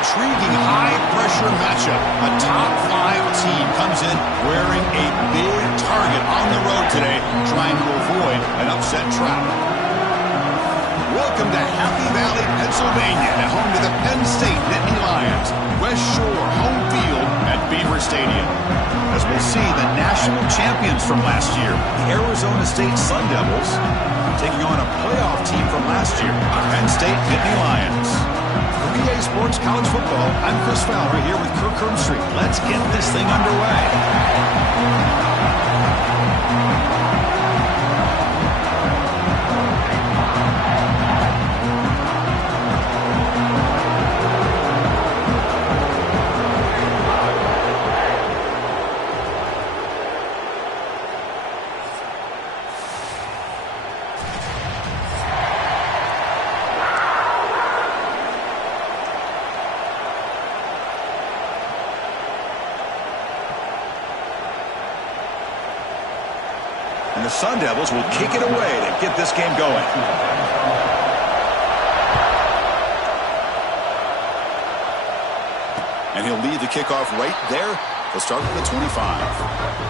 intriguing high-pressure matchup. A top-5 team comes in wearing a big target on the road today, trying to avoid an upset trap. Welcome to Happy Valley, Pennsylvania, and home to the Penn State Nittany Lions. West Shore home field at Beaver Stadium. As we'll see, the national champions from last year, the Arizona State Sun Devils, taking on a playoff team from last year, the Penn State Nittany Lions. For PA Sports College Football, I'm Chris Fowler here with Kirk Hermstreet. Let's get this thing underway. And the Sun Devils will kick it away to get this game going. And he'll lead the kickoff right there. He'll start with the 25.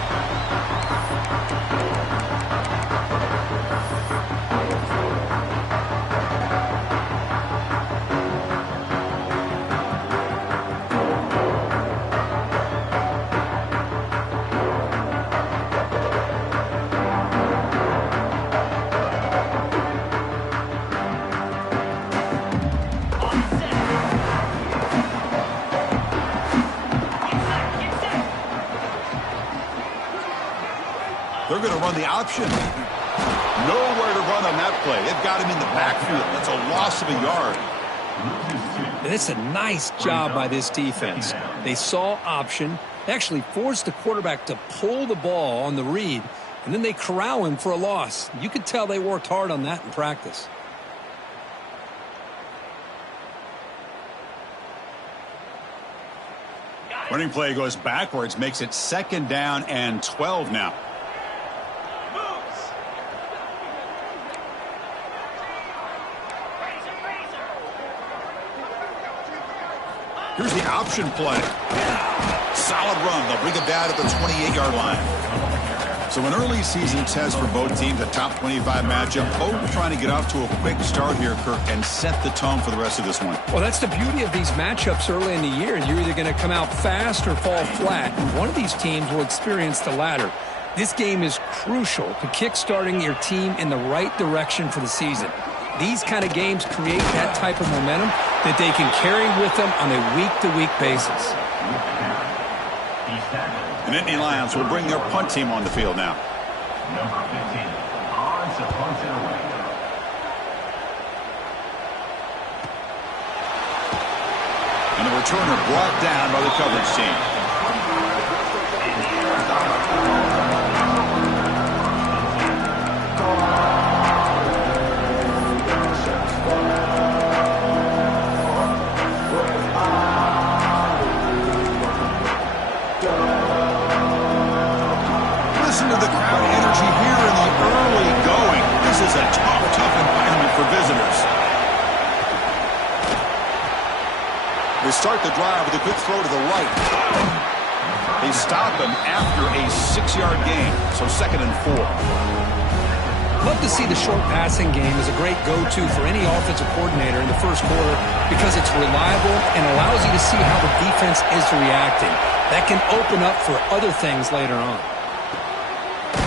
They're going to run the option. Nowhere to run on that play. They've got him in the backfield. That's a loss of a yard. And it's a nice job by this defense. They saw option. They actually forced the quarterback to pull the ball on the read, and then they corral him for a loss. You could tell they worked hard on that in practice. Running play goes backwards, makes it 2nd down and 12 now. Here's the option play. Solid run. They'll bring it down at the 28-yard line. So an early season test for both teams, a top 25 matchup. Both trying to get off to a quick start here, Kirk, and set the tone for the rest of this one. Well, that's the beauty of these matchups early in the year. You're either going to come out fast or fall flat. And one of these teams will experience the latter. This game is crucial to kick-starting your team in the right direction for the season. These kind of games create that type of momentum that they can carry with them on a week-to-week basis. The Nittany Lions will bring their punt team on the field now. Number 15, on to punt it away. And the returner brought down by the coverage team. Listen to the crowd energy here in the early going. This is a tough environment for visitors. They start the drive with a quick throw to the right. They stop him after a 6-yard gain, so 2nd and 4. Love to see the short passing game as a great go-to for any offensive coordinator in the first quarter because it's reliable and allows you to see how the defense is reacting. That can open up for other things later on.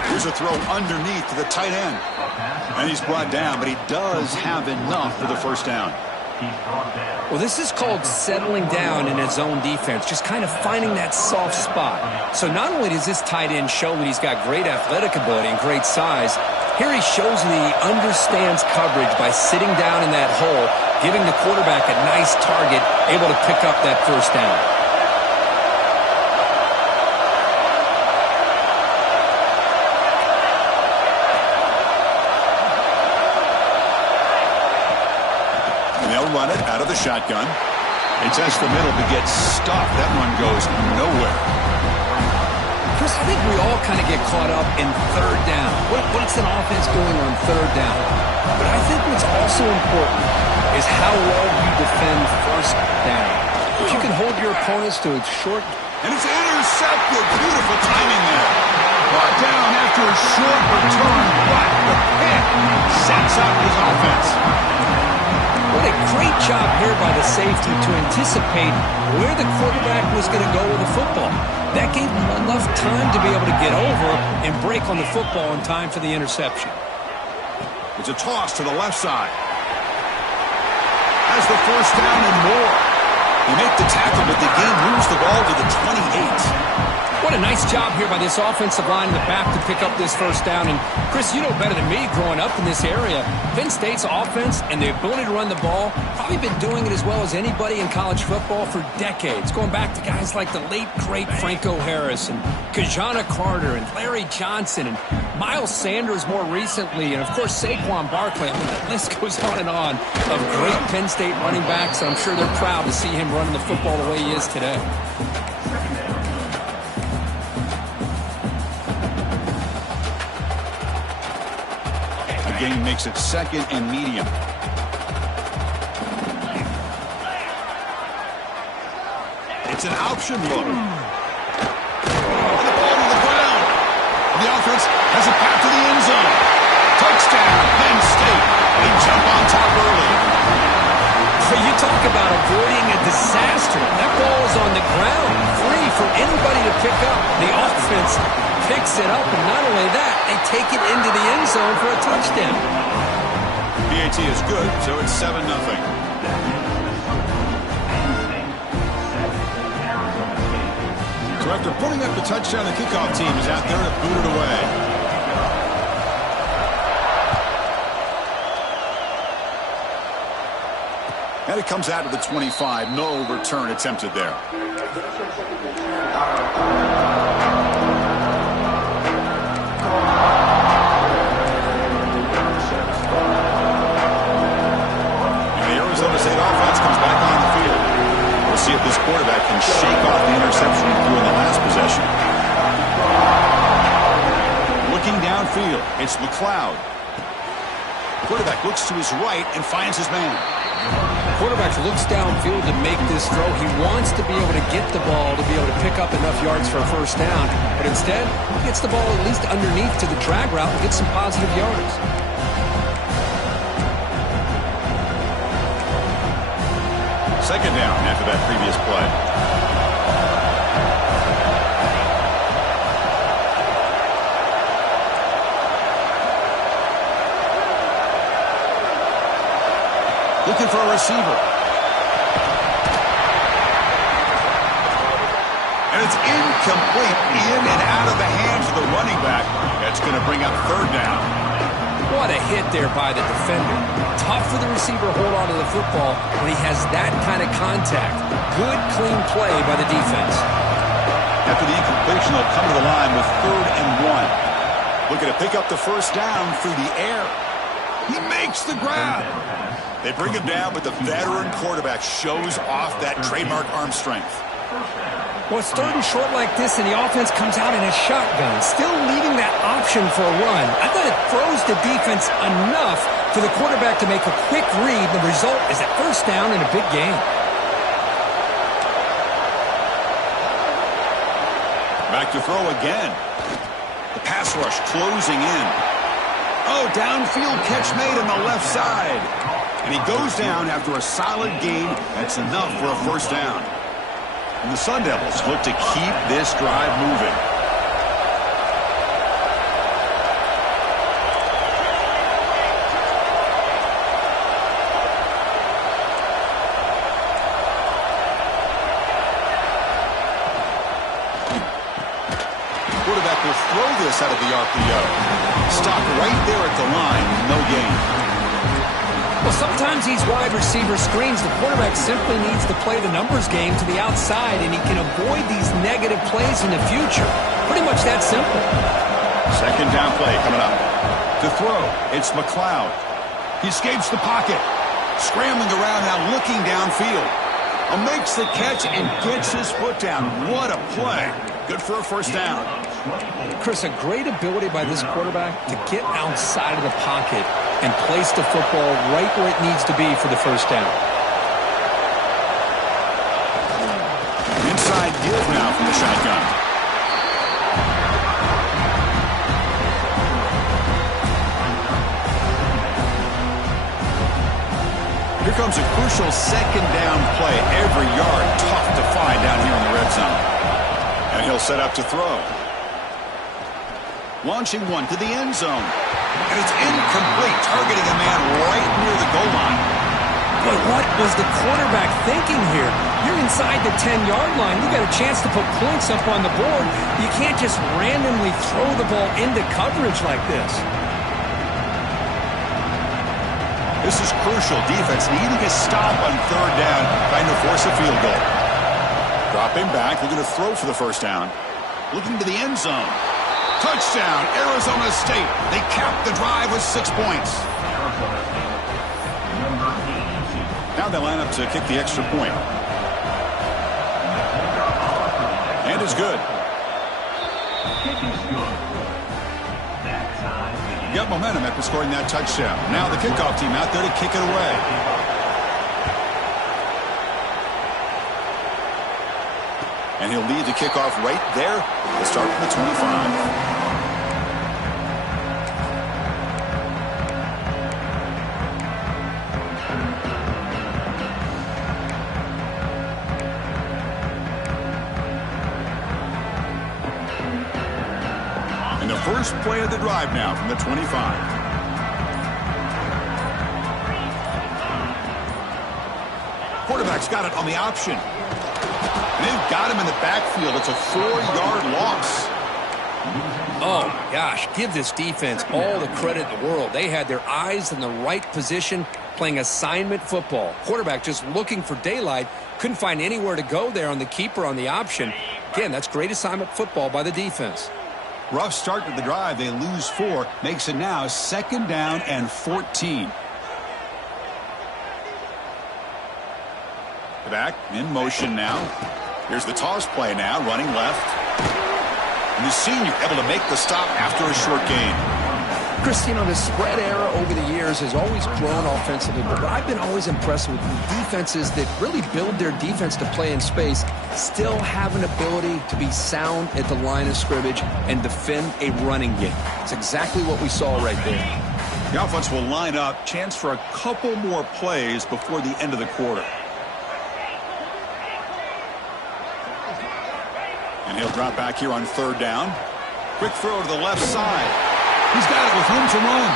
Here's a throw underneath to the tight end. And he's brought down, but he does have enough for the first down. Well, this is called settling down in his own defense, just kind of finding that soft spot. So not only does this tight end show that he's got great athletic ability and great size, here he shows that he understands coverage by sitting down in that hole, giving the quarterback a nice target, able to pick up that first down. Run it out of the shotgun. They test the middle but get stuffed. That one goes nowhere. Chris, I think we all kind of get caught up in 3rd down. What's an offense doing on 3rd down? But I think what's also important is how well you defend 1st down. If you can hold your opponents to a short... And it's intercepted. Beautiful timing there. Brought down after a short return, but the pick sets up his offense. What a great job here by the safety to anticipate where the quarterback was going to go with the football. That gave him enough time to be able to get over and break on the football in time for the interception. It's a toss to the left side. Has the first down and more. They make the tackle, but the game moves the ball to the 28. What a nice job here by this offensive line in the back to pick up this first down. And, Chris, you know better than me growing up in this area, Penn State's offense and the ability to run the ball, probably been doing it as well as anybody in college football for decades, going back to guys like the late, great Franco Harris and Kajana Carter and Larry Johnson and Miles Sanders more recently, and, of course, Saquon Barkley. I mean, the list goes on of great Penn State running backs. I'm sure they're proud to see him running the football the way he is today. Game makes it second and medium. It's an option look. And the ball to the ground. The offense has a path to the end zone. Touchdown, Penn State. They jump on top early. So you talk about avoiding a disaster. That ball is on the ground, free for anybody to pick up. The offense picks it up, and not only that, they take it into the end zone for a touchdown. PAT is good, so it's 7-0. So after putting up the touchdown, the kickoff team is out there to boot it away. And it comes out of the 25. No return attempted there. Arizona State offense comes back on the field. We'll see if this quarterback can shake off the interception he threw in the last possession. Looking downfield, it's McLeod. Quarterback looks to his right and finds his man. Quarterback looks downfield to make this throw. He wants to be able to get the ball to be able to pick up enough yards for a first down, but instead, he gets the ball at least underneath to the drag route and gets some positive yards. Second down after that previous play. Looking for a receiver. And it's incomplete. In and out of the hands of the running back. That's going to bring up third down. What a hit there by the defender. Tough for the receiver to hold on to the football when he has that kind of contact. Good, clean play by the defense. After the incompletion, they'll come to the line with 3rd and 1. Looking to pick up the first down through the air. He makes the grab. They bring him down, but the veteran quarterback shows off that trademark arm strength. Well, it's 3rd and short like this, and the offense comes out in a shotgun, still leaving that option for a run. I thought it throws the defense enough for the quarterback to make a quick read. The result is a first down in a big game. Back to throw again. The pass rush closing in. Oh, downfield catch made on the left side. And he goes down after a solid gain. That's enough for a first down. And the Sun Devils look to keep this drive moving. Quarterback will throw this out of the RPO. Stopped right there at the line. No gain. Well, sometimes these wide receiver screens, the quarterback simply needs to play the numbers game to the outside, and he can avoid these negative plays in the future. Pretty much that simple. Second down play coming up. To throw, it's McLeod. He escapes the pocket. Scrambling around now, looking downfield. Makes the catch and gets his foot down. What a play. Good for a first down. Chris, a great ability by this quarterback to get outside of the pocket and place the football right where it needs to be for the first down. Here comes a crucial second down play. Every yard tough to find down here in the red zone. And he'll set up to throw. Launching one to the end zone. And it's incomplete, targeting a man right near the goal line. But what was the quarterback thinking here? You're inside the 10-yard line. You got a chance to put points up on the board. You can't just randomly throw the ball into coverage like this. This is crucial. Defense needing a stop on third down, trying to force a field goal. Dropping back, looking to throw for the first down. Looking to the end zone. Touchdown, Arizona State. They capped the drive with 6 points. Now they line up to kick the extra point. And it's good. Got momentum after scoring that touchdown. Now the kickoff team out there to kick it away. And he'll lead the kickoff right there. We'll start from the 25. And the first play of the drive now from the 25. Quarterback's got it on the option. And they've got him in the backfield. It's a 4-yard loss. Oh, my gosh. Give this defense all the credit in the world. They had their eyes in the right position, playing assignment football. Quarterback just looking for daylight. Couldn't find anywhere to go there on the keeper on the option. Again, that's great assignment football by the defense. Rough start to the drive. They lose 4. Makes it now 2nd down and 14. Back in motion now. Here's the toss play now, running left. And the senior able to make the stop after a short gain. Chris, you know, the spread era over the years has always grown offensively, but I've been always impressed with defenses that really build their defense to play in space, still have an ability to be sound at the line of scrimmage and defend a running game. It's exactly what we saw right there. The offense will line up, chance for a couple more plays before the end of the quarter. And he'll drop back here on 3rd down. Quick throw to the left side. He's got it with room to run.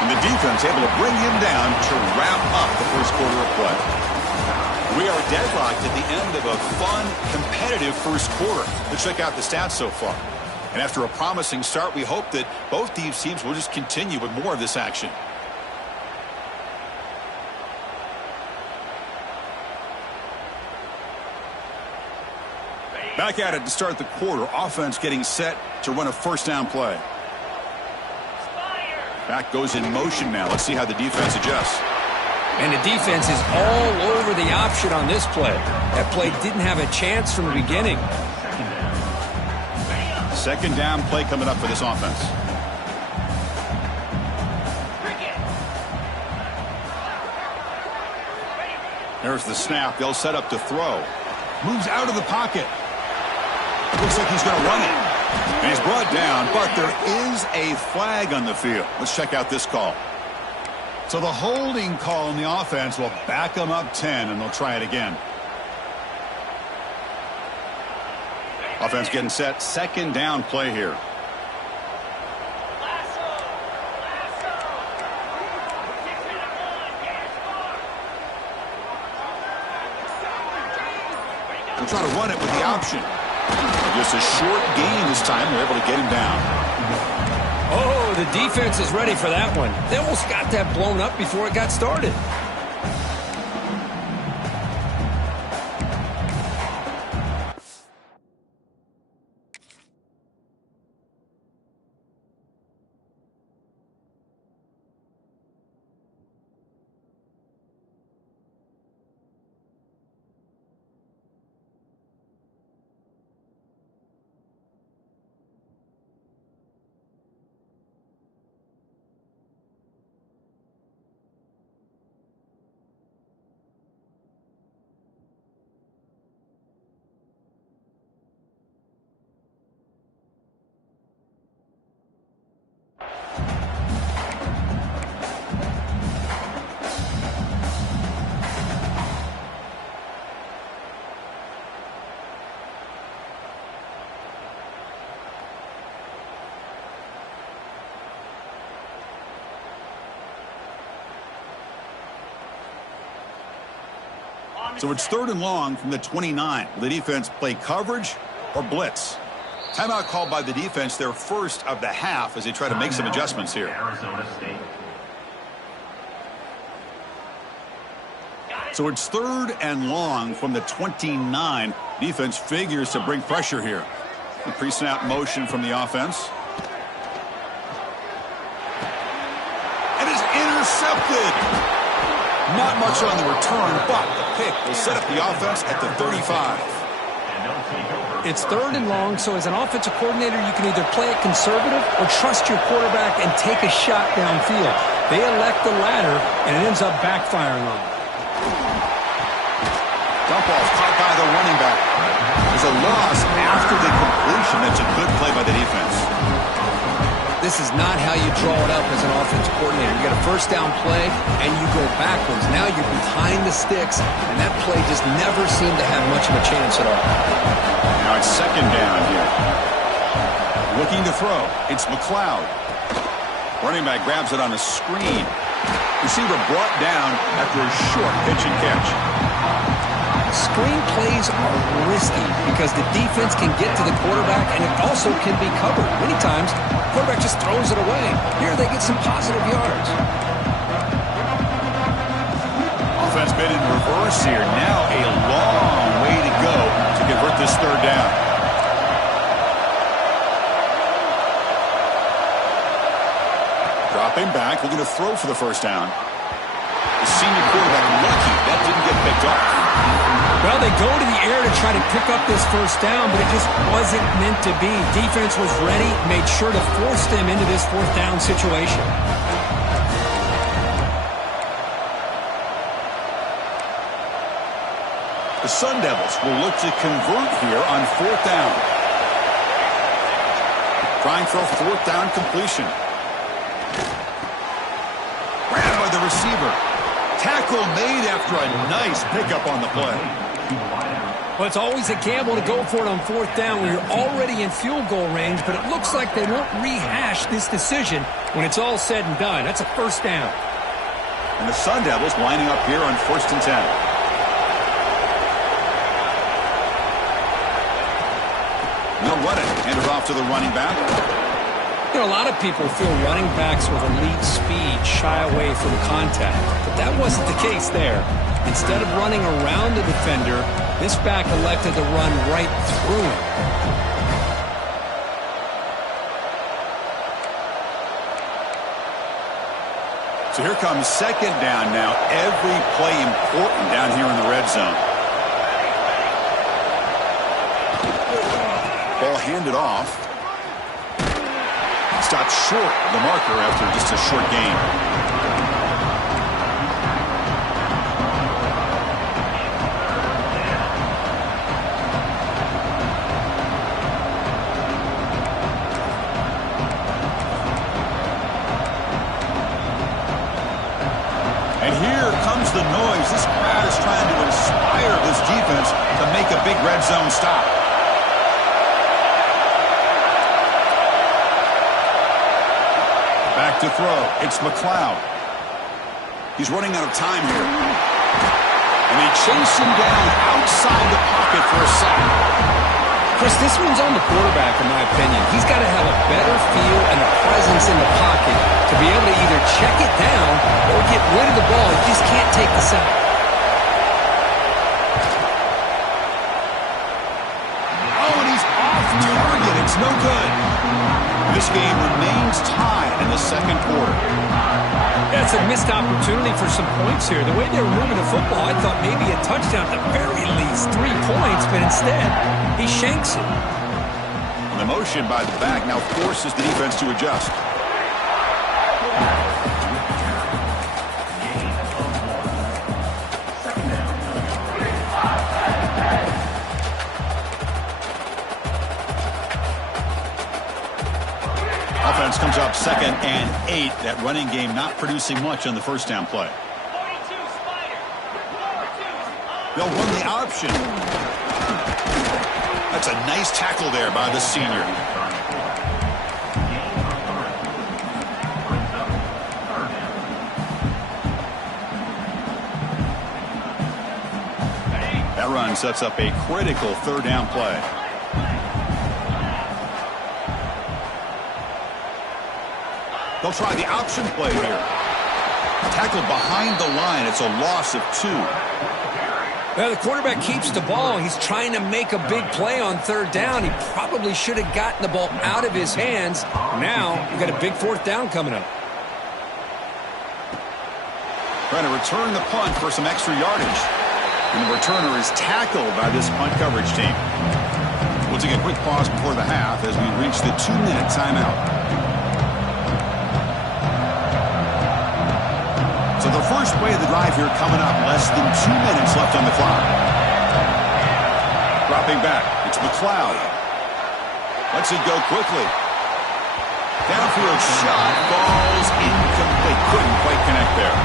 And the defense able to bring him down to wrap up the first quarter of play. We are deadlocked at the end of a fun, competitive first quarter. Let's check out the stats so far. And after a promising start, we hope that both these teams will just continue with more of this action. Back at it to start the quarter. Offense getting set to run a first down play. Back goes in motion now. Let's see how the defense adjusts. And the defense is all over the option on this play. That play didn't have a chance from the beginning. 2nd down play coming up for this offense. There's the snap. They'll set up to throw. Moves out of the pocket. Looks like he's going to run it. And he's brought down, but there is a flag on the field. Let's check out this call. So the holding call on the offense will back them up 10, and they'll try it again. Offense getting set. 2nd down play here. They'll try to run it with the option. Just a short gain this time. They're able to get him down. Oh, the defense is ready for that one. They almost got that blown up before it got started. So it's 3rd and long from the 29. Will the defense play coverage or blitz? Timeout called by the defense, their first of the half, as they try to make some adjustments here. Arizona State. So it's 3rd and long from the 29. Defense figures to bring pressure here. The pre-snap motion from the offense. And it's intercepted. Not much on the return, but the pick will set up the offense at the 35. It's 3rd and long, so as an offensive coordinator, you can either play it conservative or trust your quarterback and take a shot downfield. They elect the latter, and it ends up backfiring on them. Dump ball's caught by the running back. There's a loss after the completion. That's a good play by the defense. This is not how you draw it up as an offensive coordinator. You get a first down play, and you go backwards. Now you're behind the sticks, and that play just never seemed to have much of a chance at all. Now it's 2nd down here. Looking to throw. It's McLeod. Running back grabs it on a screen. Receiver brought down after a short pitch and catch. Screen plays are risky because the defense can get to the quarterback, and it also can be covered. Many times, the quarterback just throws it away. Here they get some positive yards. Offense been in reverse here. Now a long way to go to convert this 3rd down. Dropping back, looking to throw for the first down. The senior quarterback lucky that didn't get picked off. Well, they go to the air to try to pick up this first down, but it just wasn't meant to be. Defense was ready, made sure to force them into this 4th down situation. The Sun Devils will look to convert here on 4th down. Trying for a 4th down completion. Grabbed by the receiver. Tackle made after a nice pickup on the play. Well, it's always a gamble to go for it on 4th down when you're already in field goal range, but it looks like they won't rehash this decision when it's all said and done. That's a first down. And the Sun Devils lining up here on 1st and 10. They'll run it. Hand it off to the running back. You know, a lot of people feel running backs with elite speed shy away from contact, but that wasn't the case there. Instead of running around the defender, this back elected to run right through him. So here comes 2nd down now. Every play important down here in the red zone. Ball handed off. Stopped short of the marker after just a short gain. And here comes the noise. This crowd is trying to inspire this defense to make a big red zone stop. Back to throw. It's McLeod. He's running out of time here. And they chase him down outside the pocket for a sack. Chris, this one's on the quarterback, in my opinion. He's got to have a better feel and a presence in the pocket to be able to either check it down or get rid of the ball. He just can't take the sack. Oh, and he's off target. It's no good. This game remains tied in the 2nd quarter. That's a missed opportunity for some points here. The way they were moving the football, I thought maybe a touchdown at the very least, 3 points, but instead, he shanks it. And the motion by the back now forces the defense to adjust. Offense comes up 2nd and 8. That running game not producing much on the first down play. They'll run the option. That's a nice tackle there by the senior. run sets up a critical third down play. They'll try the option play here. Tackled behind the line. It's a loss of 2. Well, the quarterback keeps the ball. He's trying to make a big play on third down. He probably should have gotten the ball out of his hands. Now, we've got a big fourth down coming up. Trying to return the punt for some extra yardage. And the returner is tackled by this punt coverage team. We'll take a quick pause before the half as we reach the 2-minute timeout. So the first play of the drive here coming up. Less than 2 minutes left on the clock. Dropping back. It's McLeod. Lets it go quickly. Downfield shot falls incomplete. Couldn't quite connect there.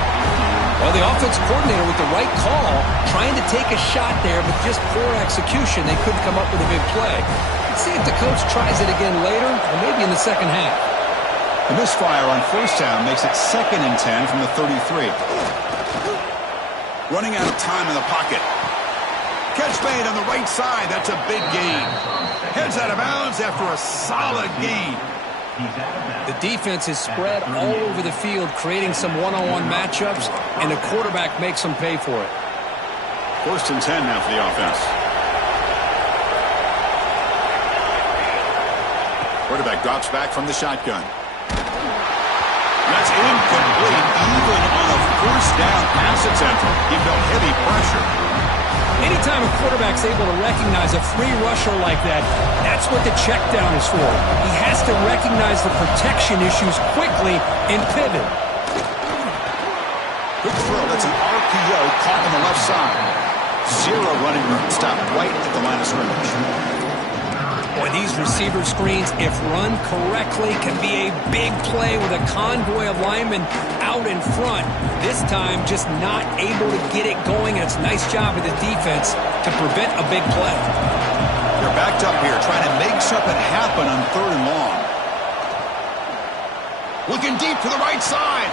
Well, the offense coordinator with the right call, trying to take a shot there, but just poor execution. They couldn't come up with a big play. Let's see if the coach tries it again later, or maybe in the second half. The misfire on first down makes it 2nd and 10 from the 33. Running out of time in the pocket. Catch made on the right side. That's a big gain. Heads out of bounds after a solid gain. The defense is spread all over the field, creating some one-on-one matchups, and the quarterback makes them pay for it. 1st and 10 now for the offense. Quarterback drops back from the shotgun. That's incomplete. Even on a first down pass attempt, he felt heavy pressure. Anytime a quarterback's able to recognize a free rusher like that, that's what the check down is for. He has to recognize the protection issues quickly and pivot. Quick throw. That's an RPO caught on the left side. 0 running room. Stop right at the line of scrimmage. Boy, these receiver screens, if run correctly, can be a big play with a convoy of linemen out in front. This time, just not able to get it going. And it's a nice job of the defense to prevent a big play. They're backed up here, trying to make something happen on 3rd and long. Looking deep to the right side.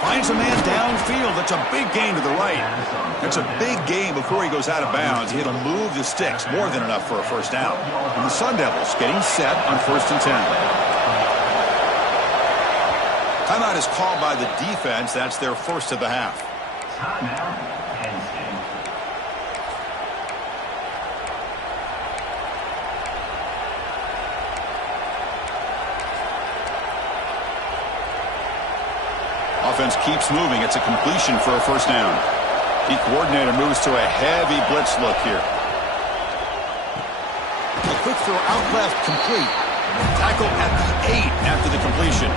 Finds a man downfield. That's a big gain to the right. That's a big gain before he goes out of bounds. He'll move the sticks. More than enough for a first down. And the Sun Devils getting set on 1st and 10. Timeout is called by the defense. That's their first of the half. Timeout, Penn State. Offense keeps moving. It's a completion for a first down. The coordinator moves to a heavy blitz look here. A quick throw out left, complete. Tackle at the 8 after the completion.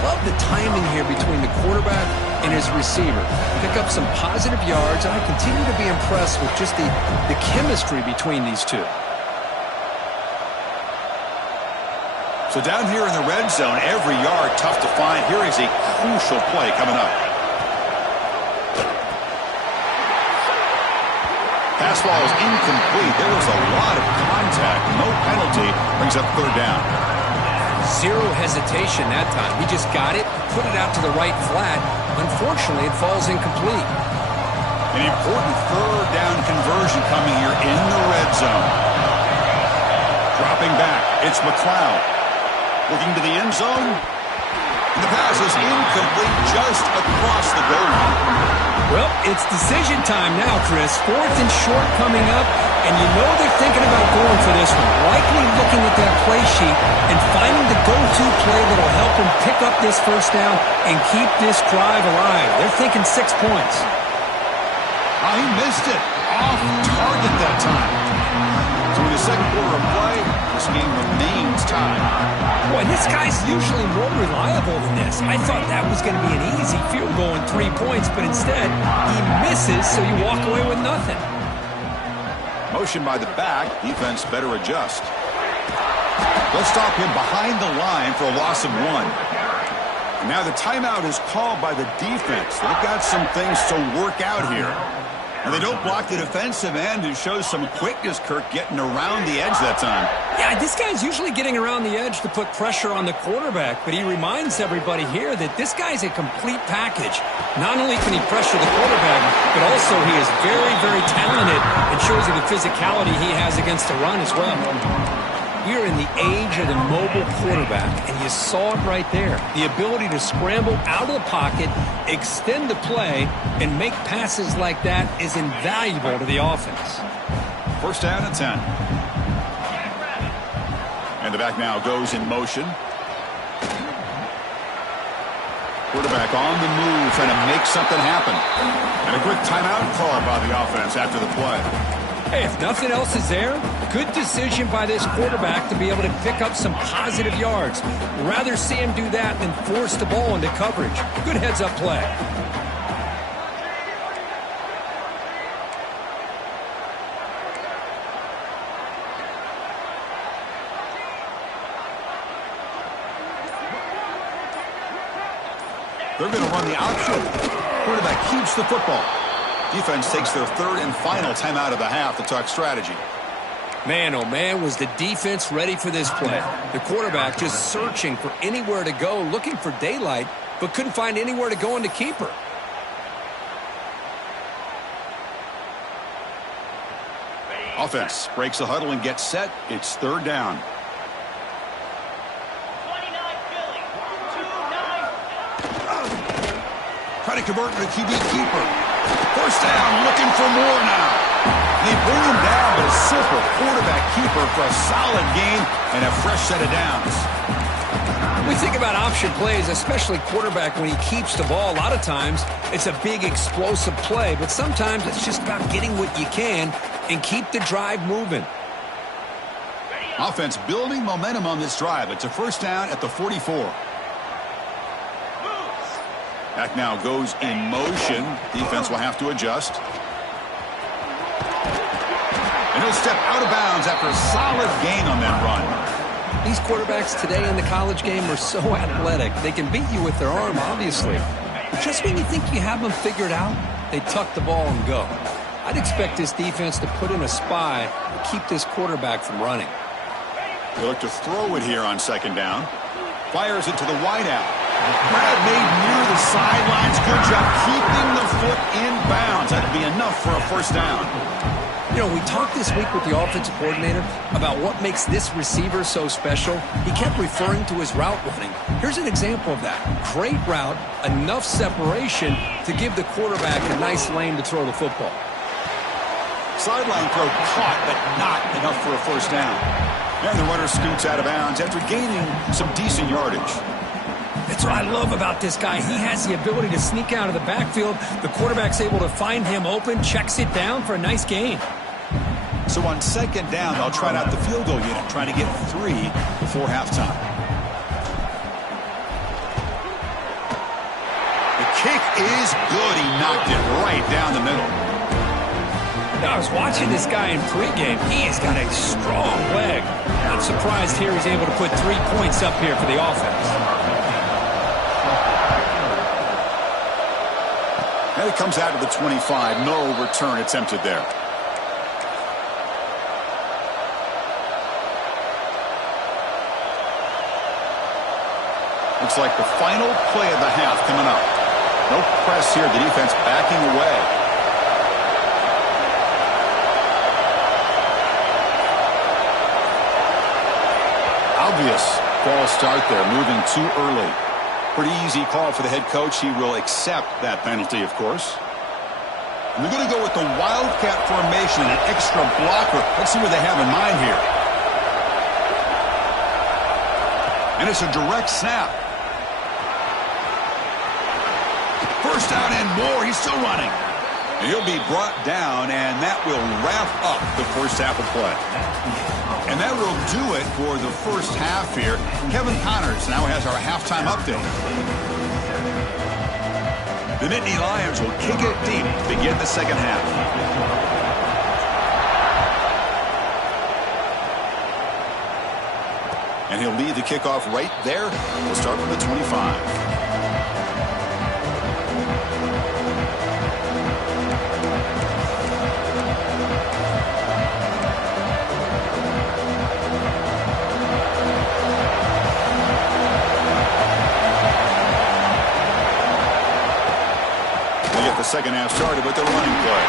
Love the timing here between the quarterback and his receiver. Pick up some positive yards, and I continue to be impressed with just the chemistry between these two. So down here in the red zone, every yard tough to find. Here is a crucial play coming up. Pass ball is incomplete. There was a lot of contact. No penalty. Brings up 3rd down. 0 hesitation that time. He just got it, put it out to the right flat. Unfortunately, it falls incomplete. An important 3rd down conversion coming here in the red zone. Dropping back. It's McLeod. Looking to the end zone. And the pass is incomplete just across the goal line. Well, it's decision time now, Chris. 4th and short coming up, and you know they're thinking about going for this one. Likely looking at that play sheet and finding the go-to play that will help them pick up this first down and keep this drive alive. They're thinking 6 points. Oh, he missed it. Off target that time. So in the second quarter of play, this game remains tied. Boy, this guy's usually more reliable than this. I thought that was going to be an easy field goal in 3 points, but instead, he misses, so you walk away with nothing. Motion by the back. Defense better adjust. They'll stop him behind the line for a loss of 1. And now the timeout is called by the defense. They've got some things to work out here. And they don't block the defensive end and shows some quickness, Kirk, getting around the edge that time. Yeah, this guy's usually getting around the edge to put pressure on the quarterback, but he reminds everybody here that this guy's a complete package. Not only can he pressure the quarterback, but also he is very, very talented and shows you the physicality he has against the run as well. We are in the age of the mobile quarterback, and you saw it right there. The ability to scramble out of the pocket, extend the play, and make passes like that is invaluable to the offense. First down and 10. And the back now goes in motion. Quarterback on the move, trying to make something happen. And a quick timeout call by the offense after the play. Hey, if nothing else is there, good decision by this quarterback to be able to pick up some positive yards. Rather see him do that than force the ball into coverage. Good heads-up play. They're going to run the option. Quarterback keeps the football. Defense takes their third and final timeout of the half to talk strategy. Man, oh man, was the defense ready for this play. The quarterback just searching for anywhere to go, looking for daylight, but couldn't find anywhere to go in the keeper. Offense breaks the huddle and gets set. It's third down. Try to convert to the QB keeper. First down, looking for more now. They bring him down, but a simple quarterback keeper for a solid gain and a fresh set of downs. We think about option plays, especially quarterback when he keeps the ball. A lot of times, it's a big explosive play, but sometimes it's just about getting what you can and keep the drive moving. Offense building momentum on this drive. It's a first down at the 44. Back now goes in motion. Defense will have to adjust. And he'll step out of bounds after a solid gain on that run. These quarterbacks today in the college game are so athletic. They can beat you with their arm, obviously. But just when you think you have them figured out, they tuck the ball and go. I'd expect this defense to put in a spy to keep this quarterback from running. They look to throw it here on second down. Fires it to the wideout. Grab made near the sidelines. Good job keeping the foot in bounds. That'd be enough for a first down. You know, we talked this week with the offensive coordinator about what makes this receiver so special. He kept referring to his route running. Here's an example of that. Great route, enough separation to give the quarterback a nice lane to throw the football. Sideline throw caught, but not enough for a first down. And the runner scoots out of bounds after gaining some decent yardage. That's what I love about this guy. He has the ability to sneak out of the backfield. The quarterback's able to find him open, checks it down for a nice gain. So on second down, they'll try out the field goal unit, trying to get 3 before halftime. The kick is good. He knocked it right down the middle. I was watching this guy in pregame. He has got a strong leg. Not surprised here he's able to put 3 points up here for the offense. And it comes out of the 25. No return attempted there. Looks like the final play of the half coming up. No press here. The defense backing away. Obvious false start there, moving too early. Pretty easy call for the head coach. He will accept that penalty, of course. And they're going to go with the Wildcat formation, an extra blocker. Let's see what they have in mind here. And it's a direct snap. First down and more. He's still running. And he'll be brought down, and that will wrap up the first half of play. And that will do it for the first half here. Kevin Connors now has our halftime update. The Nittany Lions will kick it deep to begin the second half. And he'll lead the kickoff right there. We'll start from the 25. the second half started with the running play.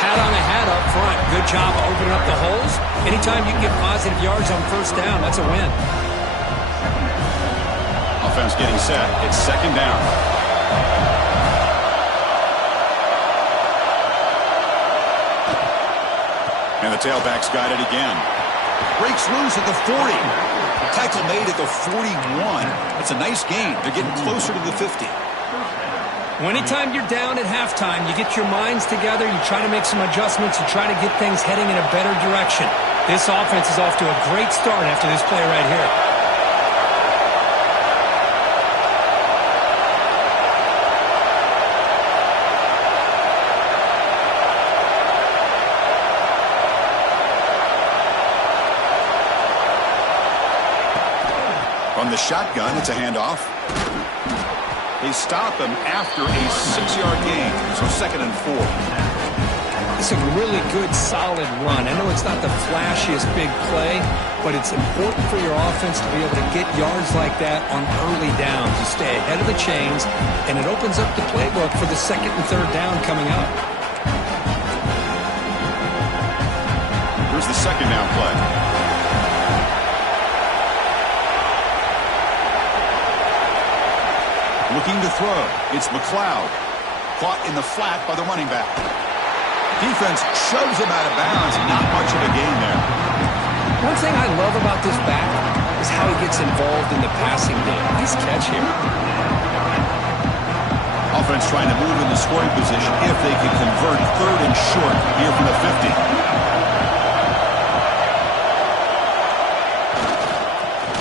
Hat on a hat up front. Good job opening up the holes. Anytime you can get positive yards on first down, that's a win. Offense getting set. It's second down. And the tailback's got it again. Breaks loose at the 40. Tackle made at the 41. That's a nice gain. They're getting closer to the 50. Well, anytime you're down at halftime, you get your minds together, you try to make some adjustments, you try to get things heading in a better direction. This offense is off to a great start after this play right here. From the shotgun, it's a handoff. They stop him after a 6-yard gain, so 2nd and 4. It's a really good, solid run. I know it's not the flashiest big play, but it's important for your offense to be able to get yards like that on early downs. You stay ahead of the chains, and it opens up the playbook for the 2nd and 3rd down coming up. Here's the 2nd down play. Looking to throw. It's McLeod. Caught in the flat by the running back. Defense shoves him out of bounds. Not much of a gain there. One thing I love about this back is how he gets involved in the passing game. Nice catch here. Offense trying to move in the scoring position if they can convert 3rd and short here from the 50.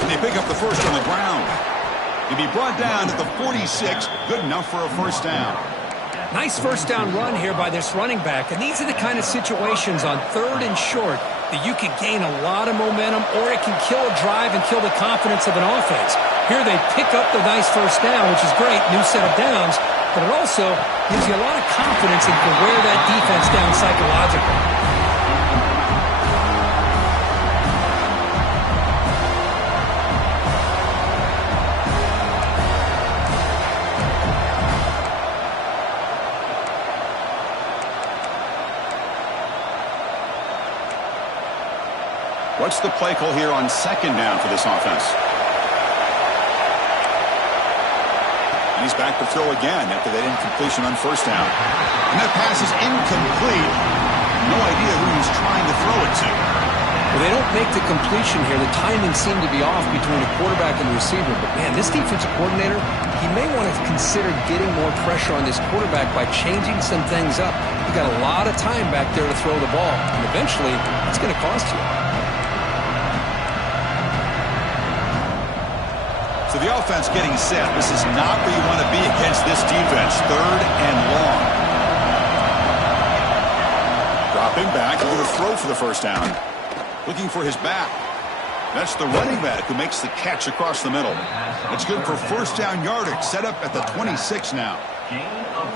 And they pick up the first on the ground. To be brought down at the 46, good enough for a first down. Nice first down run here by this running back, and these are the kind of situations on 3rd and short that you can gain a lot of momentum, or it can kill a drive and kill the confidence of an offense. Here they pick up the nice first down, which is great, new set of downs, but it also gives you a lot of confidence and can wear that defense down psychologically. What's the play call here on 2nd down for this offense? And he's back to throw again after that incompletion on first down. And that pass is incomplete. No idea who he's trying to throw it to. Well, they don't make the completion here. The timing seemed to be off between the quarterback and the receiver. But, man, this defensive coordinator, he may want to consider getting more pressure on this quarterback by changing some things up. You've got a lot of time back there to throw the ball. And eventually, it's going to cost you. So the offense getting set. This is not where you want to be against this defense. 3rd and long. Dropping back, looking to throw for the first down. Looking for his back. That's the running back who makes the catch across the middle. It's good for first down yardage. Set up at the 26 now.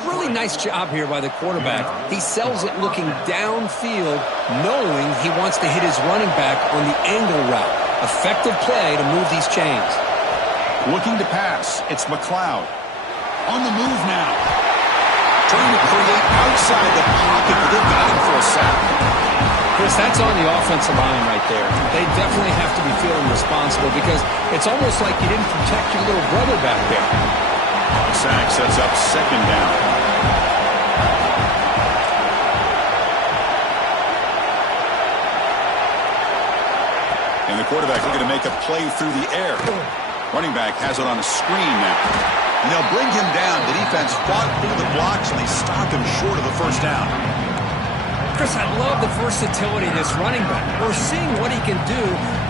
Really nice job here by the quarterback. He sells it looking downfield, knowing he wants to hit his running back on the angle route. Effective play to move these chains. Looking to pass. It's McLeod. On the move now. Trying to create outside the pocket, but they've got him for a sack. Chris, that's on the offensive line right there. They definitely have to be feeling responsible because it's almost like you didn't protect your little brother back there. The sack sets up 2nd down. And the quarterback looking to make a play through the air. Running back has it on a screen now. And they'll bring him down. The defense fought through the blocks, and they stop him short of the first down. Chris, I love the versatility of this running back. We're seeing what he can do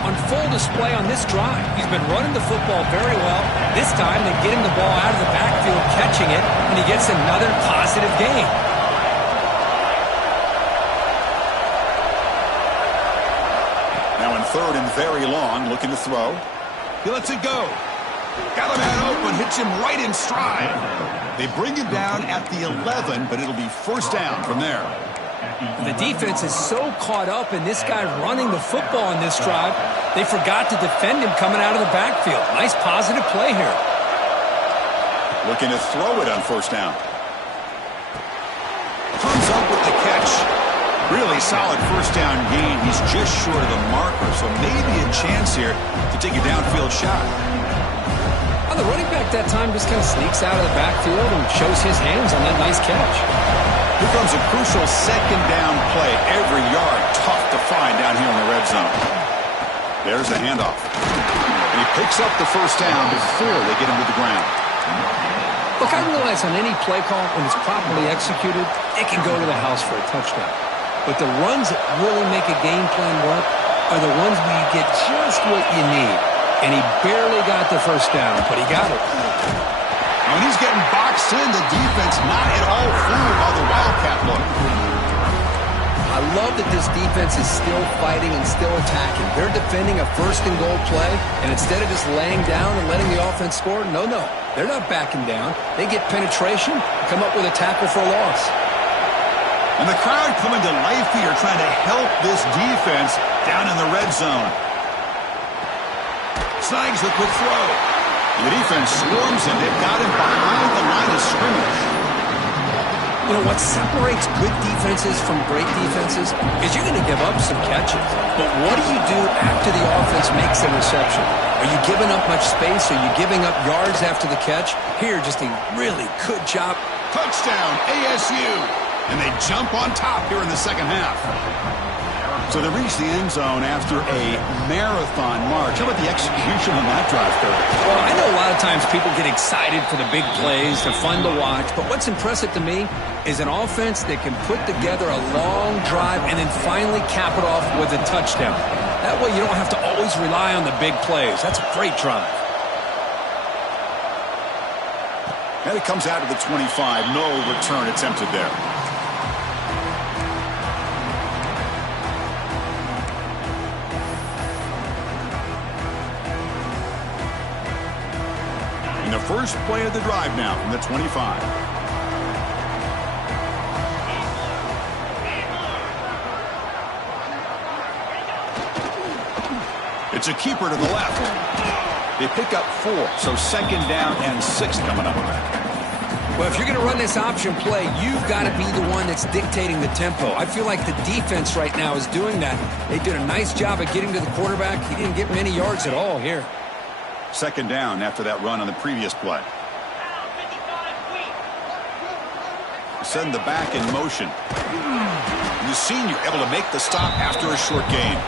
on full display on this drive. He's been running the football very well. This time, they get him the ball out of the backfield, catching it, and he gets another positive gain. Now in 3rd and very long, looking to throw. He lets it go. Got him out open, hits him right in stride. They bring him down at the 11, but it'll be first down from there. The defense is so caught up in this guy running the football on this drive, they forgot to defend him coming out of the backfield. Nice positive play here. Looking to throw it on first down. Really solid first down gain. He's just short of the marker, so maybe a chance here to take a downfield shot. Well, the running back that time just kind of sneaks out of the backfield and shows his hands on that nice catch. Here comes a crucial second down play. Every yard tough to find down here in the red zone. There's a handoff. And he picks up the first down before they get him to the ground. Look, I realize on any play call, when it's properly executed, it can go to the house for a touchdown. But the runs that really make a game plan work are the ones where you get just what you need. And he barely got the first down, but he got it. When he's getting boxed in, the defense not at all fooled by the Wildcat look. I love that this defense is still fighting and still attacking. They're defending a first-and-goal play, and instead of just laying down and letting the offense score, no, they're not backing down. They get penetration and come up with a tackle for a loss. And the crowd coming to life here, trying to help this defense down in the red zone. Snags the quick throw. And the defense swarms him. They've got him behind the line of scrimmage. You know, what separates good defenses from great defenses is you're going to give up some catches. But what do you do after the offense makes a reception? Are you giving up much space? Are you giving up yards after the catch? Here, just a really good job. Touchdown, ASU. And they jump on top here in the second half. So they reach the end zone after a marathon march. How about the execution on that drive, Kirk? Well, I know a lot of times people get excited for the big plays. They're fun to watch. But what's impressive to me is an offense that can put together a long drive and then finally cap it off with a touchdown. That way you don't have to always rely on the big plays. That's a great drive. And it comes out of the 25. No return attempted there. The first play of the drive now from the 25. It's a keeper to the left. They pick up 4, so second down and 6 coming up. Well, if you're going to run this option play, you've got to be the one that's dictating the tempo. I feel like the defense right now is doing that. They did a nice job of getting to the quarterback. He didn't get many yards at all here. Second down after that run on the previous play. Send the back in motion. The senior able to make the stop after a short gain.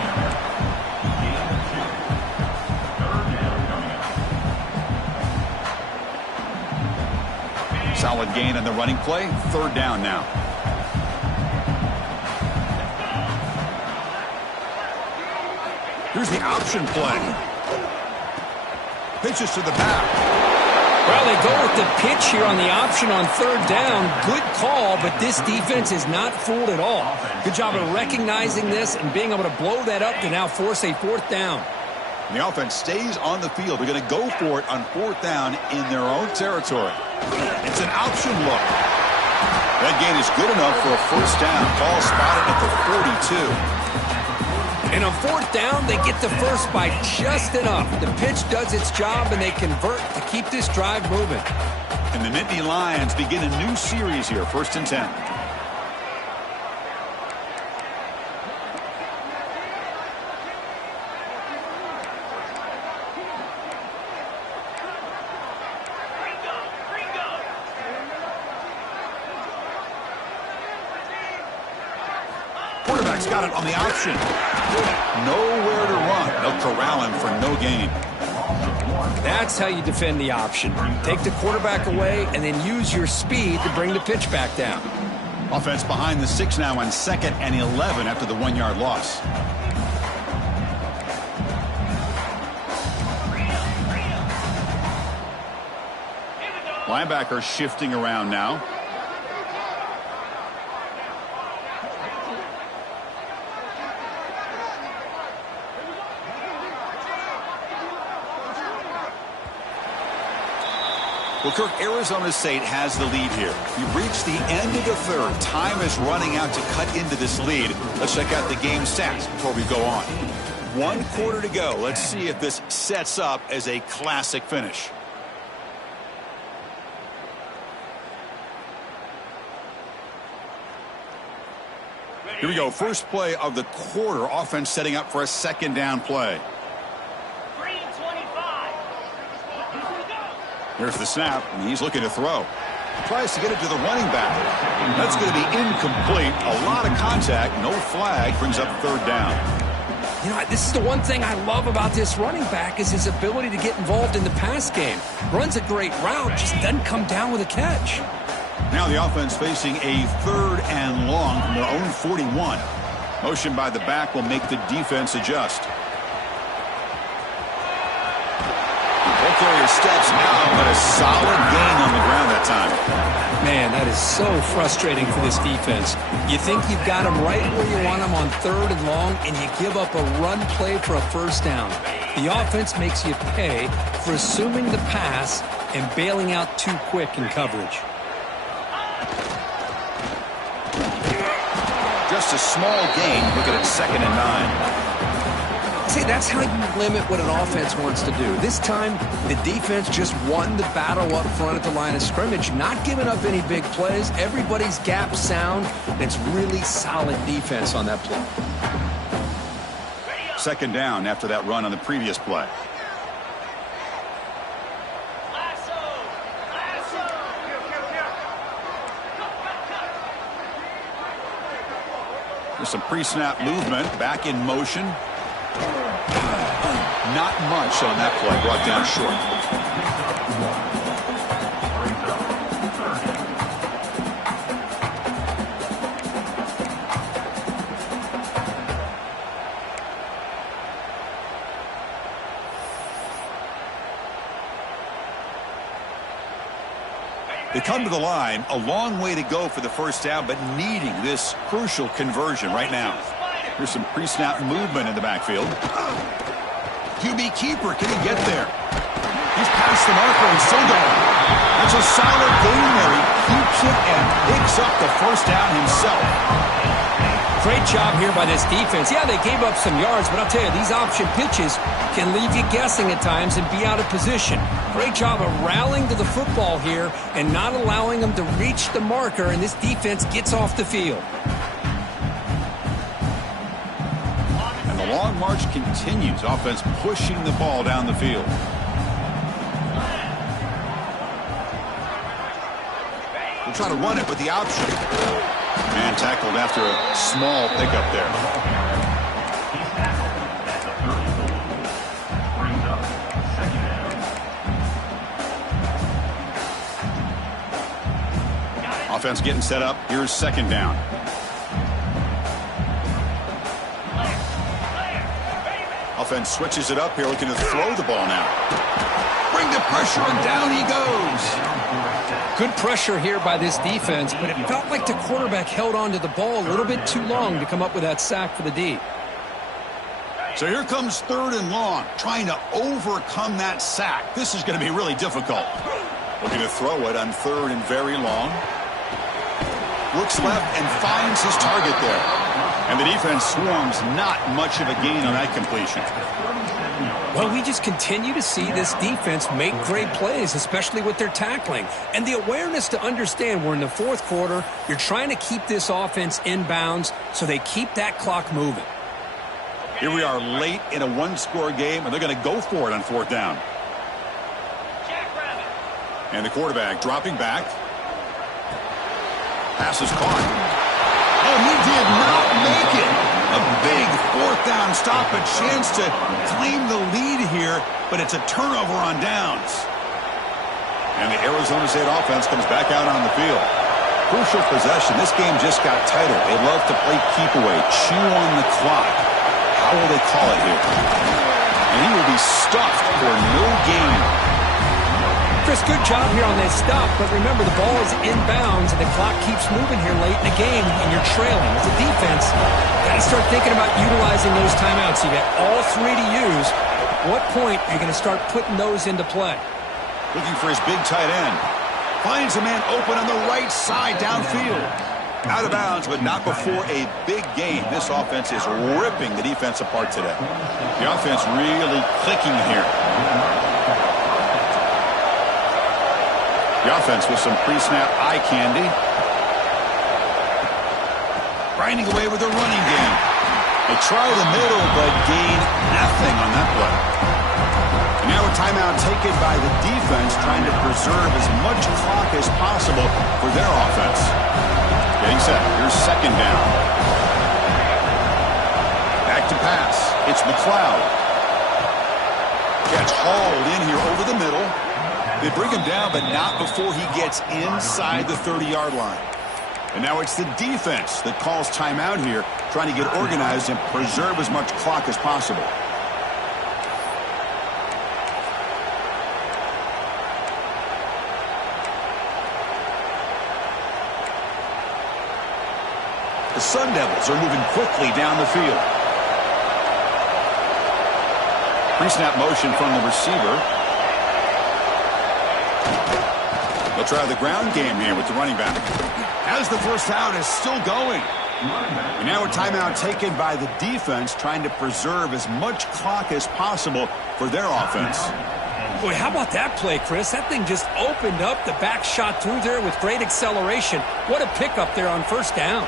Solid gain on the running play. Third down now. Here's the option play. Pitches to the back. Well, they go with the pitch here on the option on third down. Good call, but this defense is not fooled at all. Good job of recognizing this and being able to blow that up to now force a fourth down. And the offense stays on the field. They're going to go for it on fourth down in their own territory. It's an option look. That gain is good enough for a first down. Ball spotted at the 42. And on fourth down, they get the first by just enough. The pitch does its job, and they convert to keep this drive moving. And the Nittany Lions begin a new series here, 1st and 10. Quarterback's got it on the option. Nowhere to run. They'll corral him for no gain. That's how you defend the option. Take the quarterback away and then use your speed to bring the pitch back down. Offense behind the 6 now on 2nd and 11 after the 1-yard loss. Linebacker shifting around now. Well, Kirk, Arizona State has the lead here. We've reached the end of the third. Time is running out to cut into this lead. Let's check out the game stats before we go on. 1 quarter to go. Let's see if this sets up as a classic finish. Here we go. First play of the quarter. Offense setting up for a second down play. Here's the snap, and he's looking to throw. Tries to get it to the running back. That's going to be incomplete. A lot of contact, no flag, brings up third down. You know, this is the one thing I love about this running back is his ability to get involved in the pass game. Runs a great route, just doesn't come down with a catch. Now the offense facing a third and long from their own 41. Motion by the back will make the defense adjust. Ball carrier steps out, but a solid gain on the ground that time. Man, that is so frustrating for this defense. You think you've got them right where you want them on third and long, and you give up a run play for a first down. The offense makes you pay for assuming the pass and bailing out too quick in coverage. Just a small gain. Looking at 2nd and 9. See, that's how you limit what an offense wants to do. This time, the defense just won the battle up front at the line of scrimmage, not giving up any big plays. Everybody's gap sound. It's really solid defense on that play. 2nd down after that run on the previous play. There's some pre-snap movement, back in motion. Not much on that play, brought down short. They come to the line, a long way to go for the first down, but needing this crucial conversion right now. Here's some pre-snap movement in the backfield. QB keeper, can he get there? He's past the marker and still going. That's a solid gain there. He keeps it and picks up the first down himself. Great job here by this defense. Yeah, they gave up some yards, but I'll tell you, these option pitches can leave you guessing at times and be out of position. Great job of rallying to the football here and not allowing them to reach the marker, and this defense gets off the field. And the long march continues. Offense pushing the ball down the field. We'll try to run it with the option. Man tackled after a small pickup there. Offense getting set up. Here's 2nd down. Offense switches it up here, looking to throw the ball now. Bring the pressure, and down he goes. Good pressure here by this defense, but it felt like the quarterback held on to the ball a little bit too long to come up with that sack for the D. So here comes 3rd and long, trying to overcome that sack. This is going to be really difficult. Looking to throw it on 3rd and very long. Looks left and finds his target there. And the defense swarms, not much of a gain on that completion. Well, we just continue to see this defense make great plays, especially with their tackling. And the awareness to understand we're in the 4th quarter, you're trying to keep this offense in bounds so they keep that clock moving. Here we are late in a 1-score game, and they're going to go for it on 4th down. And the quarterback dropping back. Pass is caught. Oh, he did not make it. A big 4th down stop, a chance to claim the lead here, but it's a turnover on downs. And the Arizona State offense comes back out on the field. Crucial possession. This game just got tighter. They love to play keep away, chew on the clock. How will they call it here? And he will be stuffed for no gain. Chris, good job here on this stop, but remember the ball is inbounds and the clock keeps moving here late in the game and you're trailing. As a defense, got to start thinking about utilizing those timeouts. You got all 3 to use. At what point are you going to start putting those into play? Looking for his big tight end. Finds a man open on the right side downfield. Out of bounds, but not before a big game. This offense is ripping the defense apart today. The offense really clicking here. The offense with some pre-snap eye candy. grinding away with a running game. They try the middle, but gain nothing on that play. And now a timeout taken by the defense, trying to preserve as much clock as possible for their offense. Getting set. Here's second down. Back to pass. It's McLeod. Gets hauled in here over the middle. They bring him down, but not before he gets inside the 30-yard line. And now it's the defense that calls timeout here, trying to get organized and preserve as much clock as possible. The Sun Devils are moving quickly down the field. Pre-snap motion from the receiver. They'll try the ground game here with the running back. As the first down is still going. And now a timeout taken by the defense, trying to preserve as much clock as possible for their offense. Boy, how about that play, Chris? That thing just opened up. The back shot through there with great acceleration. What a pickup there on first down.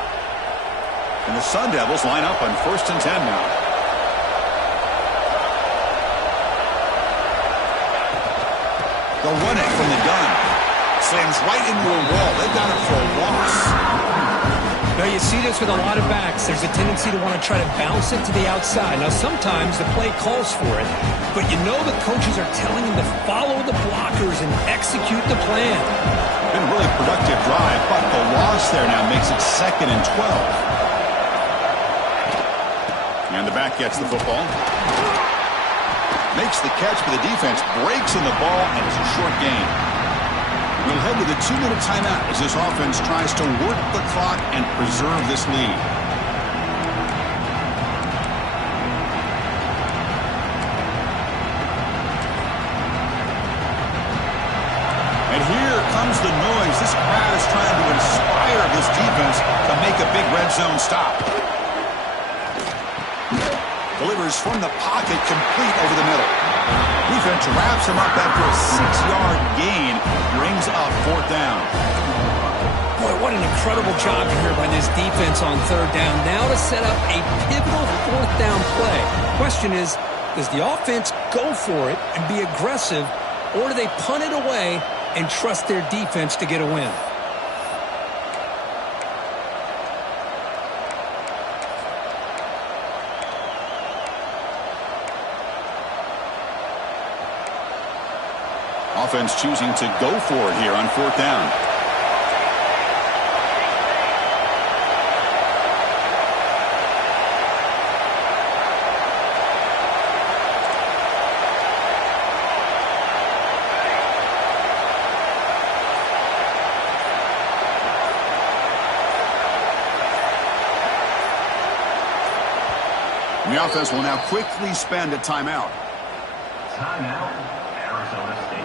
And the Sun Devils line up on 1st and 10 now. They'll run it from the gun. Slams right into a wall. They've got it for a loss. Now, you see this with a lot of backs. There's a tendency to want to try to bounce it to the outside. Now, sometimes the play calls for it, but you know the coaches are telling them to follow the blockers and execute the plan. Been a really productive drive, but the loss there now makes it 2nd and 12. And the back gets the football. Makes the catch, but the defense breaks on the ball, and it's a short gain. We'll head to the 2-minute timeout as this offense tries to work the clock and preserve this lead. And here comes the noise. This crowd is trying to inspire this defense to make a big red zone stop. Delivers from the pocket, complete over the middle. Defense wraps him up after a 6-yard gain. Brings up 4th down. Boy, what an incredible job here by this defense on 3rd down. Now to set up a pivotal 4th down play. Question is, does the offense go for it and be aggressive, or do they punt it away and trust their defense to get a win? Offense choosing to go for it here on 4th down. The offense will now quickly spend a timeout. Timeout, Arizona State.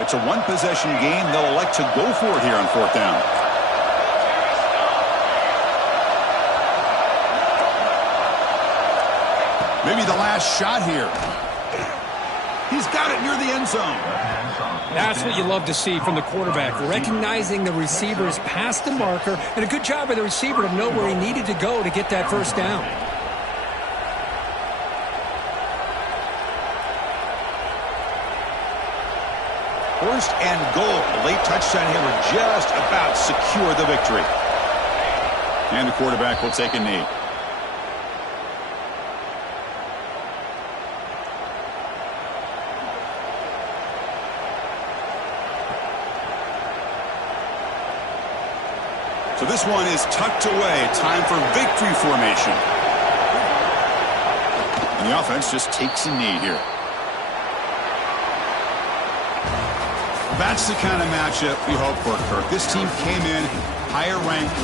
It's a one-possession game. They'll elect to go for it here on 4th down. Maybe the last shot here. He's got it near the end zone. That's what you love to see from the quarterback, recognizing the receiver's past the marker, and a good job by the receiver to know where he needed to go to get that first down. First and goal. The late touchdown here would just about secure the victory. And the quarterback will take a knee. So this one is tucked away. Time for victory formation. And the offense just takes a knee here. That's the kind of matchup we hope for, Kirk. This team came in higher ranked,